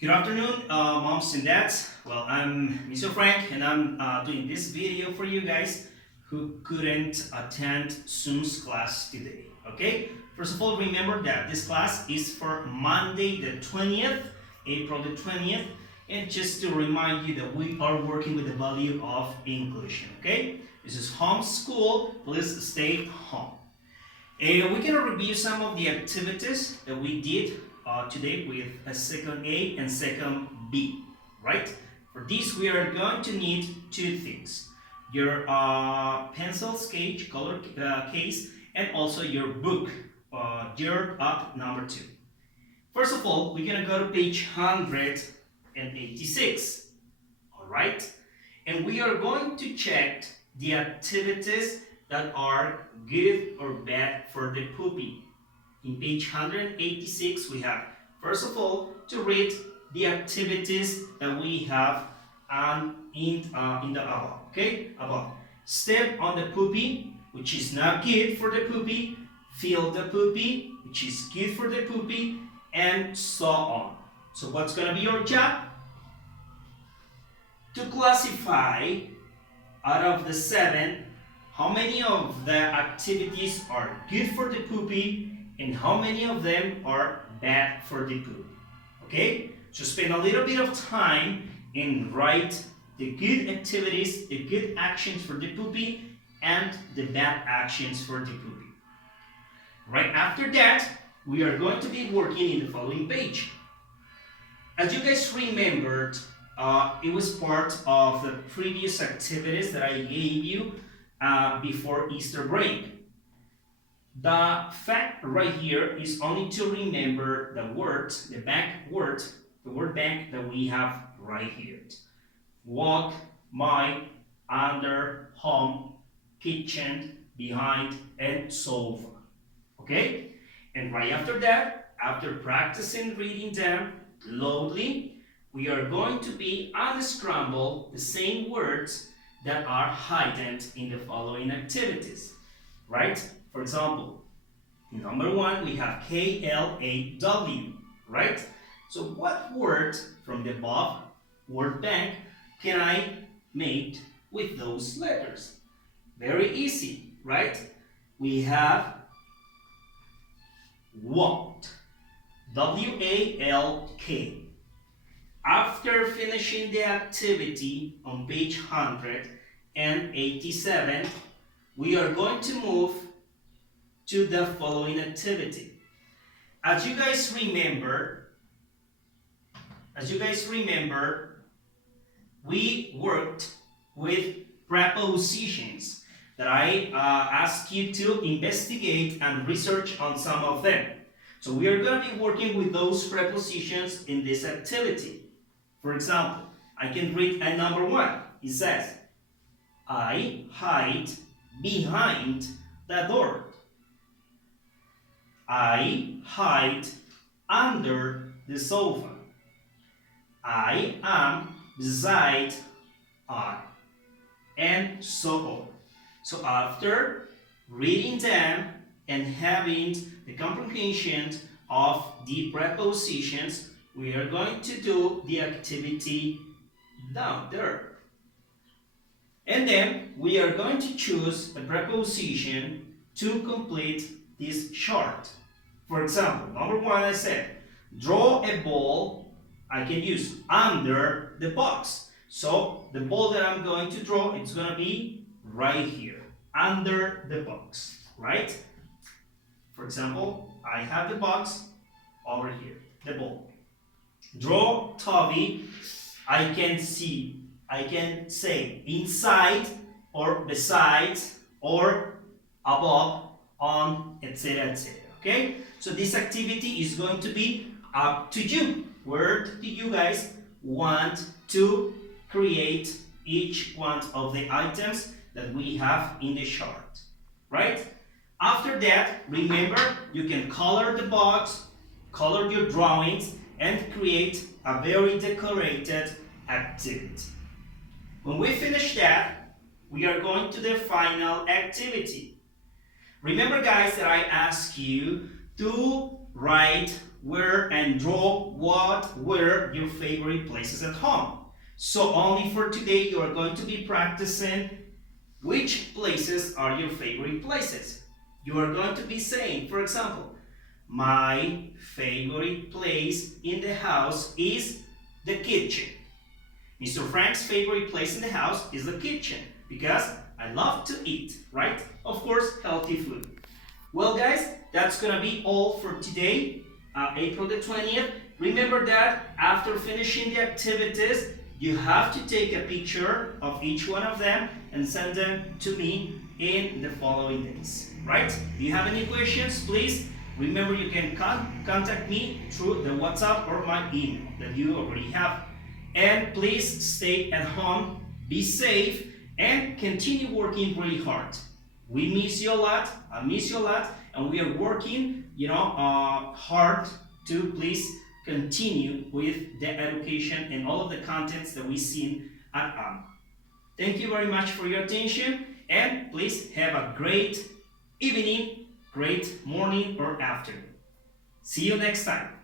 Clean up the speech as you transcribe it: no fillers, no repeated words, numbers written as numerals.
Good afternoon, moms and dads. Well, I'm Mr. Frank, and I'm doing this video for you guys who couldn't attend Zoom's class today. Okay? First of all, remember that this class is for Monday the 20th, April the 20th, and just to remind you that we are working with the value of inclusion. Okay? This is homeschool. Please stay home. We're going to review some of the activities that we did today with a second A and second B, right? For this, we are going to need two things. Your pencil sketch, color case, and also your book, year up number 2. First of all, we're going to go to page 186, all right? And we are going to check the activities that are good or bad for the puppy. In page 186, we have, first of all, to read the activities that we have in the above. Okay, above. Step on the puppy, which is not good for the puppy. Feel the puppy, which is good for the puppy, and so on. So what's going to be your job? To classify out of the 7, how many of the activities are good for the puppy and how many of them are bad for the puppy. Okay? So spend a little bit of time and write the good activities, the good actions for the puppy and the bad actions for the puppy. Right after that, we are going to be working in the following page. As you guys remembered, it was part of the previous activities that I gave you before Easter break. The fact right here is only to remember the words, the word bank that we have right here. Walk, my, under, home, kitchen, behind, and sofa. Okay? And right after that, after practicing reading them loudly, we are going to be unscramble the same words that are hidden in the following activities. Right? For example, number 1, we have KLAW, right? So what word from the above word bank can I make with those letters? Very easy, right? We have walked, W-A-L-K. After finishing the activity on page 187, we are going to move to the following activity. As you guys remember, we worked with prepositions that I asked you to investigate and research on some of them. So we are going to be working with those prepositions in this activity. For example, I can read at number 1. It says, I hide behind the door. I hide under the sofa. I am beside I. And so on. So after reading them and having the comprehension of the prepositions, we are going to do the activity down there. And then we are going to choose a preposition to complete this chart. For example, number 1, I said, draw a ball. I can use under the box. So the ball that I'm going to draw, it's going to be right here, under the box, right? For example, I have the box over here, the ball. Draw Toby. I can say inside or beside or above, on, etc., etc. Okay? So this activity is going to be up to you. Where do you guys want to create each one of the items that we have in the chart? Right? After that, remember, you can color the box, color your drawings, and create a very decorated activity. When we finish that, we are going to the final activity. Remember, guys, that I asked you to write where and draw what were your favorite places at home. So only for today you are going to be practicing which places are your favorite places. You are going to be saying, for example, my favorite place in the house is the kitchen. Mr. Frank's favorite place in the house is the kitchen because I love to eat, right? Of course, healthy food. Well, guys, that's gonna be all for today, April the 20th. Remember that after finishing the activities, you have to take a picture of each one of them and send them to me in the following days, right? If you have any questions, please remember you can contact me through the WhatsApp or my email that you already have. And please stay at home, be safe, and continue working really hard. We miss you a lot, I miss you a lot, and we are working, hard to please continue with the education and all of the contents that we see at Thank you very much for your attention, and please have a great evening, great morning or afternoon. See you next time.